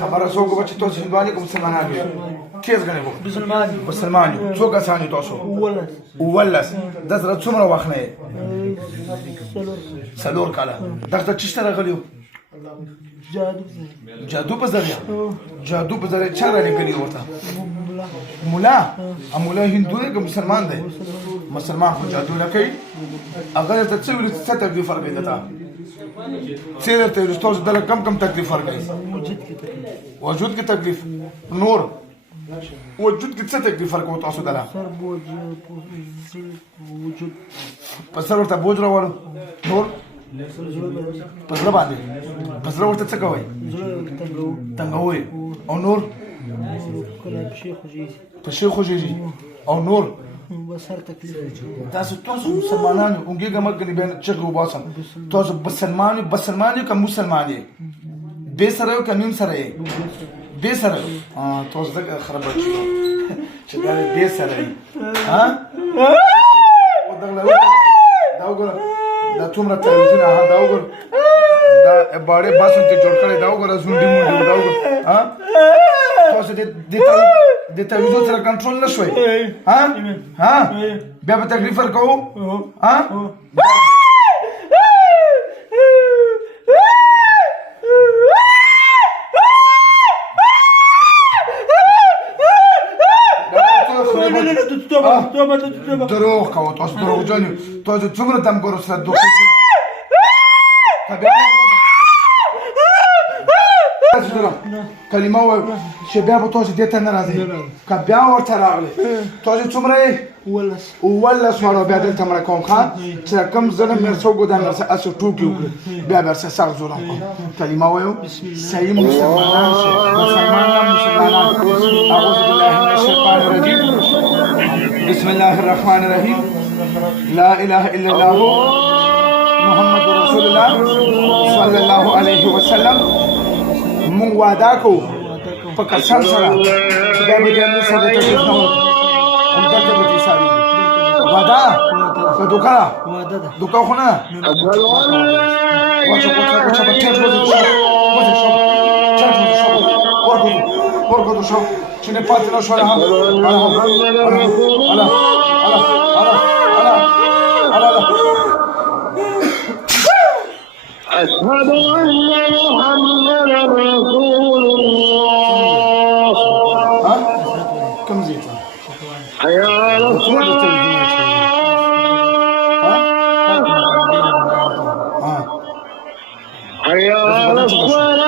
خبره څوک به چې تاسو هندواني کوم مسلمانان یو تیز غني وو مسلمان یو څوک اسانه تاسو ولس د زړه څومره وخت نه سلور کاله دغه چې سره غلیو جادو په ذریعہ چا را لګلی ورته مولا هندو دی که مسلمان دی مسلمان خو جادو نه کوي هغه ته څه ویل څه تکلیف ورکوي دته څه درته ویل تاسو دله کم تکلیف ورکوي وجود کې تکلیف نور وجود کې څه تکلیف ورکوي تاسو دله په سر ورته بوج راوړو نور په زړه باندې په زړه ورته څه کوئ تنګوئ او نور په شي خوږېږي او نور تاسو مسلمانان یو اونګېږه مه ګنې بیا چغې وباسم تاسو مسلمان یو که مسلمان یې بې سره یو که نیم سره یې بې سره یو تاسو ځکه خرابه چې دا بې سره یې دا وګوره دا څومره تلویزیون دا وګوره دا باړې باسم ته جوړ کړی دا وګوره زونډي مونډي دا وګوره تاسو د تلویزیون سره کنټرول نه شوئ بیا به تکلیف ورکوو دروغ کوو تاسو دروغجن یو تاسو څومره دمګرو سره دوکې کلمه وایو چې بیا به تاسو دې ته نه راځئ که بیا ورته راغلی تاسو څومره یې 11 واړه بیا دلته مړه کوم ښه چې کوم ظلم مې څوک دا مې هسې ټوکې وکړي بیا به ورسره سخت ظلم کوم کلمه وایو صحیح مسلمانان اعوذ بالله من الشیطان الرجیم بسم الله الرحمن الرحیم لا اله الا الله محمد رسول الله صلی الله علیه وسلم مونږ وعده کوو په قسم سره چې بیا به دې سره تکلیف نه ورکړو همدلته به دې سارېږي وعده که دوکه خو نه وچه به ټیټ ورکړو شو چې نه پاتې نه شوله أشهد أن محمدا رسول الله كم زيت حي على الصلاة حي على الصلاة